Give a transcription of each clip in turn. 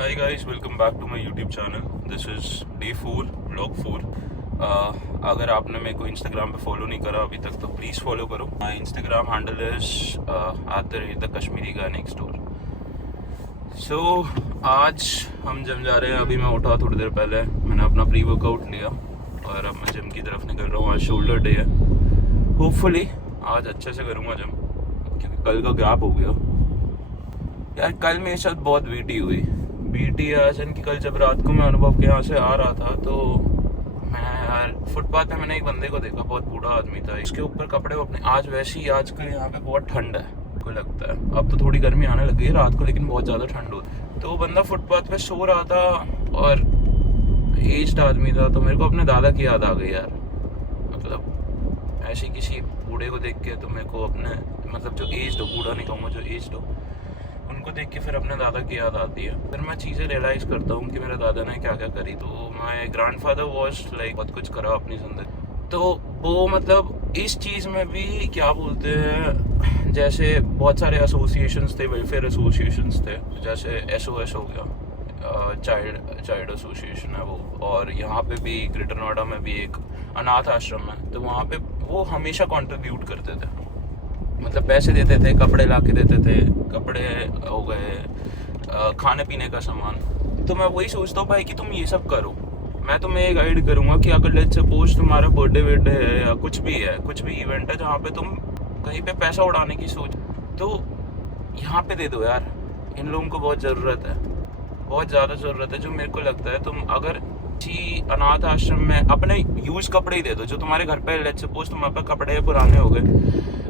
Hi guys, welcome back to my YouTube channel. This is day 4, vlog 4. अगर आपने मेरे को इंस्टाग्राम पे फॉलो नहीं करा अभी तक तो प्लीज़ फॉलो करो. My Instagram handle is @the Kashmiri guy next door. So आज हम जिम जा रहे हैं. अभी मैं उठा थोड़ी देर पहले, मैंने अपना प्री वर्कआउट लिया और अब मैं जिम की तरफ निकल रहा हूँ. आज शोल्डर डे है. होपफुली आज अच्छे से करूँगा जिम, क्योंकि कल का गैप हो गया यार. कल मेरे साथ बहुत बीटी हुई. बीटी आज इनकी कल जब रात को मैं अनुभव के यहाँ से आ रहा था तो मैं यार फुटपाथ पे मैंने एक बंदे को देखा, बहुत बूढ़ा आदमी था. इसके ऊपर कपड़े अपने आज वैसे ही आजकल यहाँ पे बहुत ठंड है को लगता है. अब तो थोड़ी गर्मी आने लगी है रात को, लेकिन बहुत ज़्यादा ठंड होती है. तो वो बंदा फुटपाथ पे सो रहा था और एज्ड आदमी था. तो मेरे को अपने दादा की याद आ गई यार. मतलब ऐसे किसी बूढ़े को देख के तो मेरे को अपने मतलब जो एज्ड हो, बूढ़ा नहीं कहूँगा, जो एज्ड हो उनको देख के फिर अपने दादा की याद आती है. फिर मैं चीज़ें रियलाइज़ करता हूँ कि मेरे दादा ने क्या क्या करी. तो माय ग्रैंडफादर वाज लाइक बहुत कुछ करा अपनी ज़िंदगी. तो वो मतलब इस चीज़ में भी क्या बोलते हैं, जैसे बहुत सारे एसोसिएशंस थे, वेलफेयर एसोसिएशंस थे, जैसे SOS हो गया, चाइल्ड एसोसिएशन है वो. और यहाँ पे भी ग्रेटर नोएडा में भी एक अनाथ आश्रम है. तो वहाँ पे वो हमेशा कंट्रीब्यूट करते थे, मतलब पैसे देते थे, कपड़े ला के देते थे, कपड़े हो गए, खाने पीने का सामान. तो मैं वही सोचता हूँ भाई कि तुम ये सब करो. मैं तुम्हें एक गाइड करूँगा कि अगर लेट्स सपोज तुम्हारा बर्थडे है या कुछ भी है, कुछ भी इवेंट है जहाँ पे तुम कहीं पे पैसा उड़ाने की सोच, तो यहाँ पे दे दो यार. इन लोगों को बहुत ज़रूरत है, बहुत ज़्यादा ज़रूरत है. जो मेरे को लगता है तुम अगर किसी अनाथ आश्रम में अपने यूज़ कपड़े ही दे दो, जो तुम्हारे घर पे लेट्स सपोज तुम्हारे पास कपड़े पुराने हो गए,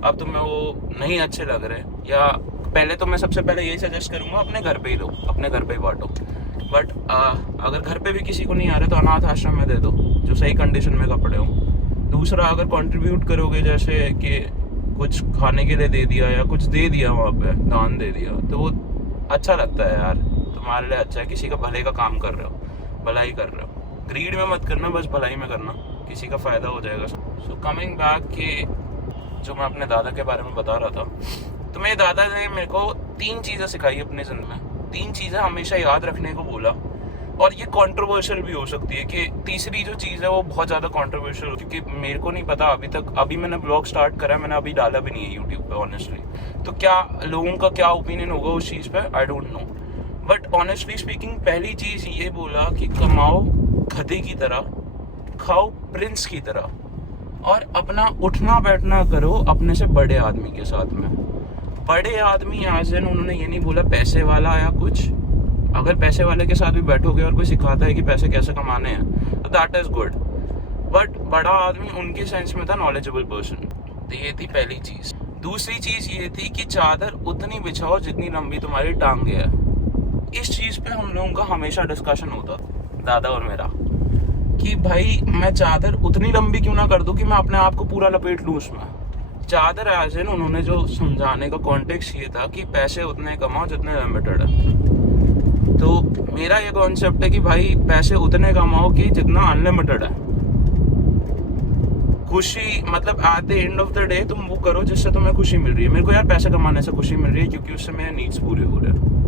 अब तुम्हें वो नहीं अच्छे लग रहे, या पहले तो मैं सबसे पहले यही सजेस्ट करूँगा अपने घर पे ही दो, अपने घर पे ही बांटो. बट अगर घर पे भी किसी को नहीं आ रहे तो अनाथ आश्रम में दे दो जो सही कंडीशन में कपड़े हों. दूसरा, अगर कंट्रीब्यूट करोगे, जैसे कि कुछ खाने के लिए दे दिया या कुछ दे दिया, वहाँ पे दान दे दिया, तो वो अच्छा लगता है यार. तुम्हारे लिए अच्छा है, किसी का भले का काम कर रहे हो, भलाई कर रहे हो. ग्रीड में मत करना, बस भलाई में करना, किसी का फ़ायदा हो जाएगा. सो कमिंग बैक कि जो मैं अपने दादा के बारे में बता रहा था, तो मेरे दादा ने मेरे को 3 चीज़ें सिखाई अपनी ज़िंदगी में. 3 चीज़ें हमेशा याद रखने को बोला. और ये कंट्रोवर्शियल भी हो सकती है कि तीसरी जो चीज़ है वो बहुत ज़्यादा कंट्रोवर्शियल, क्योंकि मेरे को नहीं पता अभी तक. अभी मैंने ब्लॉग स्टार्ट करा है, मैंने अभी डाला भी नहीं है यूट्यूब पे ऑनेस्टली. तो क्या लोगों का क्या ओपिनियन होगा उस चीज़ पे, I don't know. But honestly speaking पहली चीज़ ये बोला कि कमाओ गधे की तरह, खाओ प्रिंस की तरह, और अपना उठना बैठना करो अपने से बड़े आदमी के साथ में. बड़े आदमी आज दिन उन्होंने ये नहीं बोला पैसे वाला या कुछ. अगर पैसे वाले के साथ भी बैठोगे और कोई सिखाता है कि पैसे कैसे कमाने हैं तो दैट इज़ गुड. बट बड़ा आदमी उनके सेंस में था नॉलेजेबल पर्सन. तो ये थी पहली चीज़. दूसरी चीज़ ये थी कि चादर उतनी बिछाओ जितनी लंबी तुम्हारी टांगे है. इस चीज़ पे हम लोगों का हमेशा डिस्कशन होता, दादा और मेरा, कि भाई मैं चादर उतनी लंबी क्यों ना कर दूं कि मैं अपने आप को पूरा लपेट लूँ उसमें. चादर एज इन उन्होंने जो समझाने का कॉन्टेक्स्ट ये था कि पैसे उतने कमाओ जितने लिमिटेड है. तो मेरा ये कॉन्सेप्ट है कि भाई पैसे उतने कमाओ कि जितना अनलिमिटेड है. खुशी मतलब eight the end of the day तुम वो करो जिससे तुम्हें खुशी मिल रही है. मेरे को यार पैसे कमाने से खुशी मिल रही है क्योंकि उससे मेरे नीड्स पूरे हो रहे हैं.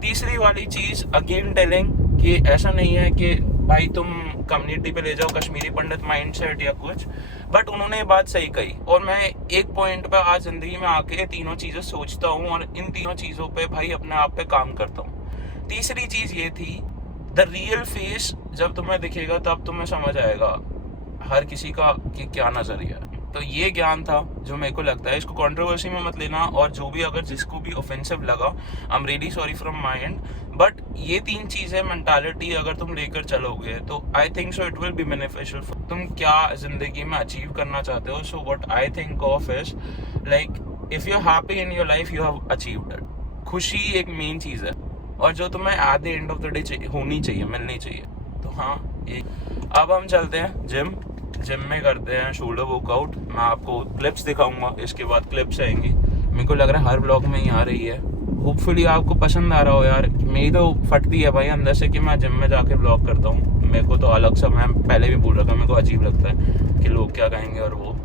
तीसरी वाली चीज़ अगेन टेलिंग कि ऐसा नहीं है कि भाई तुम कम्युनिटी पे ले जाओ कश्मीरी पंडित माइंडसेट या कुछ. बट उन्होंने ये बात सही कही, और मैं एक पॉइंट पे आज ज़िंदगी में आके तीनों चीज़ें सोचता हूँ और इन तीनों चीज़ों पे भाई अपने आप पे काम करता हूँ. तीसरी चीज़ ये थी, द रियल फेस जब तुम्हें दिखेगा तब तुम्हें समझ आएगा हर किसी का कि क्या नज़रिया है. तो ये ज्ञान था जो मेरे को लगता है. इसको कंट्रोवर्सी में मत लेना, और जो भी अगर जिसको भी ऑफेंसिव लगा, I am really sorry from my end. But ये 3 चीज़ें मेंटालिटी अगर तुम लेकर चलोगे तो I think so it will be beneficial. तुम क्या ज़िंदगी में अचीव करना चाहते हो, so what I think of is like if you are happy in your life you have achieved it. खुशी एक मेन चीज़ है और जो तुम्हें at the end of the day होनी चाहिए, मिलनी चाहिए. तो हाँ, अब हम चलते हैं जिम में करते हैं शोल्डर वर्कआउट. मैं आपको क्लिप्स दिखाऊंगा, इसके बाद क्लिप्स आएंगी. मेरे को लग रहा है हर ब्लॉग में ही आ रही है. होपफुली आपको पसंद आ रहा हो यार. मेरी तो फटती है भाई अंदर से कि मैं जिम में जाके ब्लॉग करता हूँ. मेरे को तो अलग सा, मैं पहले भी बोल रहा था, मेरे को अजीब लगता है कि लोग क्या कहेंगे और वो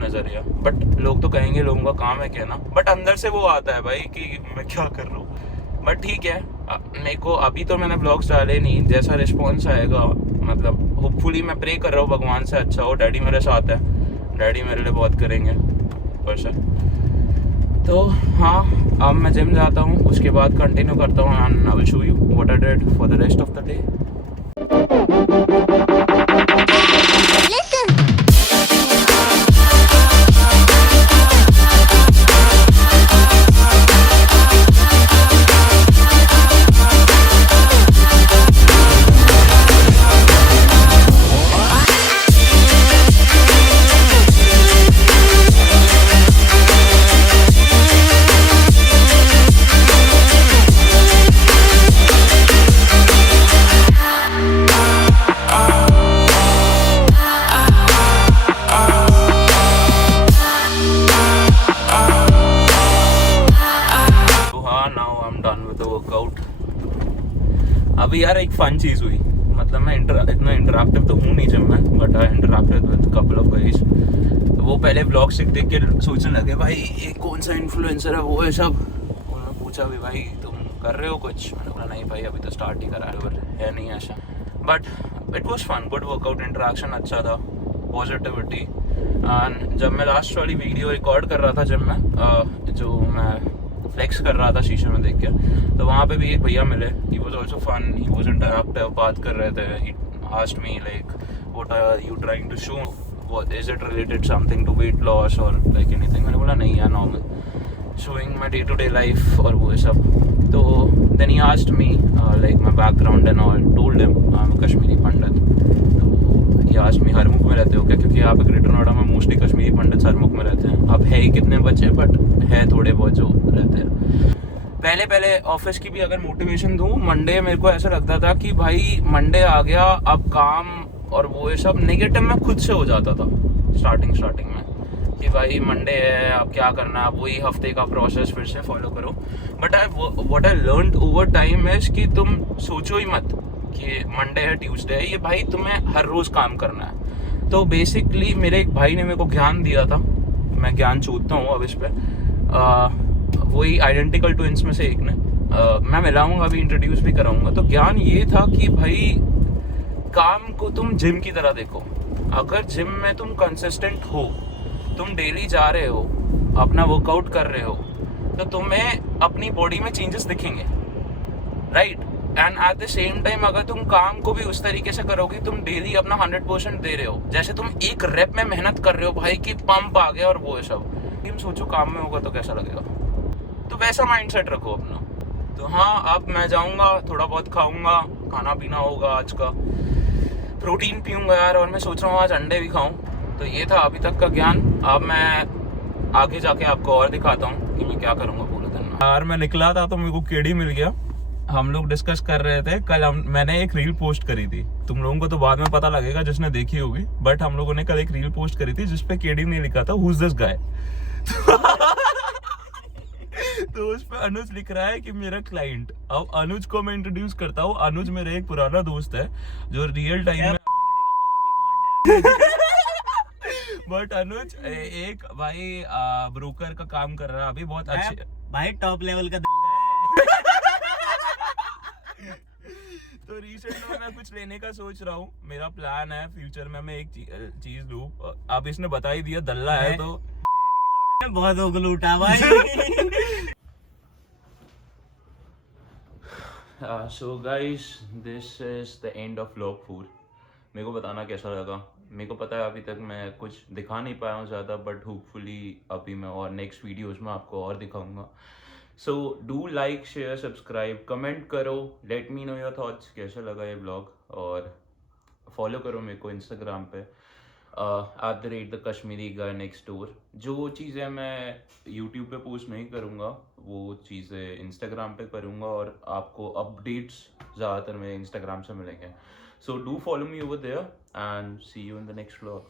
नज़रिया. बट लोग तो कहेंगे, लोगों का काम है कहना. बट अंदर से वो आता है भाई कि मैं क्या कर रहा हूँ. बट ठीक है, मेरे को अभी तो मैंने ब्लॉग्स डाले नहीं, जैसा रिस्पॉन्स आएगा मतलब होपफुली मैं प्रे कर रहा हूँ भगवान से अच्छा हो। डैडी मेरे साथ है, डैडी मेरे लिए बहुत करेंगे ऊपर से। तो हाँ, अब मैं जिम जाता हूँ, उसके बाद कंटिन्यू करता हूँ and I will show you what I did for the rest of the day. अभी यार एक फन चीज़ हुई, मतलब मैं इतना इंटरैक्टिव तो हूँ नहीं जिम में, but I interacted with couple of guys. वो पहले ब्लॉग से देख के सोचने लगे भाई ये कौन सा इन्फ्लुएंसर है वो है सब। उन्होंने पूछा भी भाई तुम कर रहे हो कुछ, मैंने बोला नहीं भाई अभी तो स्टार्ट ही करा है नहीं ऐसा। But it was fun, good workout, interaction अच्छा था, पॉजिटिविटी। एंड जब मैं लास्ट वाली वीडियो रिकॉर्ड कर रहा था जिम में, जो मैं फ्लेक्स कर रहा था शीशे में देख के, तो वहाँ पे भी एक भैया मिले। He was also fun, he was interactive, बात कर रहे थे। He asked me like what are you trying to show, what is it related something to weight loss और लाइक एनीथिंग। मैंने बोला नहीं यार normal, showing my day to day life और वो सब। तो then he asked me like my background and all, told him I am Kashmiri Pandit. तो ही आस्क्ड मी हरमुख में रहते हो क्या, क्योंकि यहाँ पे ग्रेटर नोएडा में मोस्टली कश्मीरी पंडित हरमुख में रहते हैं। अब है ही कितने बच्चे, बट है थोड़े बहुत जो रहते हैं। पहले ऑफिस की भी अगर मोटिवेशन दूं, मंडे मेरे को ऐसा लगता था कि भाई मंडे आ गया, अब काम और वो ये सब नेगेटिव में खुद से हो जाता था स्टार्टिंग में कि भाई मंडे है अब क्या करना है, वही हफ्ते का प्रोसेस फिर से फॉलो करो। But what I learned over time is कि तुम सोचो ही मत कि मंडे है ट्यूसडे है, ये भाई तुम्हें हर रोज काम करना है। तो बेसिकली मेरे एक भाई ने मेरे को ज्ञान दिया था, मैं ज्ञान चूतता हूँ अब इस पर, वही आइडेंटिकल ट्विंस में से एक ने, मैं मिलाऊंगा अभी, इंट्रोड्यूस भी कराऊंगा। तो ज्ञान ये था कि भाई काम को तुम जिम की तरह देखो। अगर जिम में तुम कंसिस्टेंट हो, तुम डेली जा रहे हो, अपना वर्कआउट कर रहे हो, तो तुम्हें अपनी बॉडी में चेंजेस दिखेंगे, right. And at the same time अगर तुम काम को भी उस तरीके से करोगे, तुम डेली अपना 100% दे रहे हो, जैसे तुम एक रेप में मेहनत कर रहे हो भाई कि पंप आ गया और वो सब, तुम सोचो काम में होगा तो कैसा लगेगा। तो वैसा माइंडसेट रखो अपना। तो हाँ, अब मैं जाऊंगा, थोड़ा बहुत खाऊंगा, खाना पीना होगा आज का, प्रोटीन पीऊंगा यार, और मैं सोच रहा हूँ आज अंडे भी खाऊं। तो ये था अभी तक का ज्ञान। अब मैं आगे जाके आपको और दिखाता हूँ कि मैं क्या करूंगा पूरे दिन में। यार मैं निकला था तो मेरे को केडी मिल गया। हम लोग डिस्कस कर रहे थे कल, मैंने एक रील पोस्ट करी थी, तुम लोगों को तो बाद में पता लगेगा जिसने देखी होगी, बट हम लोगों ने कल एक रील पोस्ट करी थी जिसपे केडी ने लिखा था हु इज दिस गाय। तो उस पे अनुज लिख रहा है कि मेरा क्लाइंट। अब अनुज को मैं इंट्रोड्यूस करता हूँ। अनुज मेरा एक पुराना दोस्त है जो रियल टाइम में बट अनुज एक भाई ब्रोकर का काम कर रहा है अभी, बहुत अच्छे भाई, टॉप लेवल का। तो रिसेंट में मैं कुछ लेने का सोच रहा हूँ, मेरा प्लान है फ्यूचर में मैं एक चीज लूँ। अब इसने बता ही दिया दल्ला है तो बहुत उगल उठा भाई। So guys, this is the end of vlog 4। मेरे को बताना कैसा लगा। मेरे को पता है अभी तक मैं कुछ दिखा नहीं पाया हूँ ज़्यादा, बट होपफुली अभी मैं और नेक्स्ट वीडियोस में आपको और दिखाऊंगा। So do like, share, subscribe, comment करो, let me know your thoughts, कैसा लगा ये ब्लॉग। और फॉलो करो मेरे को इंस्टाग्राम पे @thekashmiri_guy_next_door। जो चीज़ें मैं यूट्यूब पे पोस्ट नहीं करूँगा वो चीज़ें इंस्टाग्राम पे करूँगा, और आपको अपडेट्स ज़्यादातर मेरे इंस्टाग्राम से मिलेंगे। So do follow me over there and see you in the next vlog.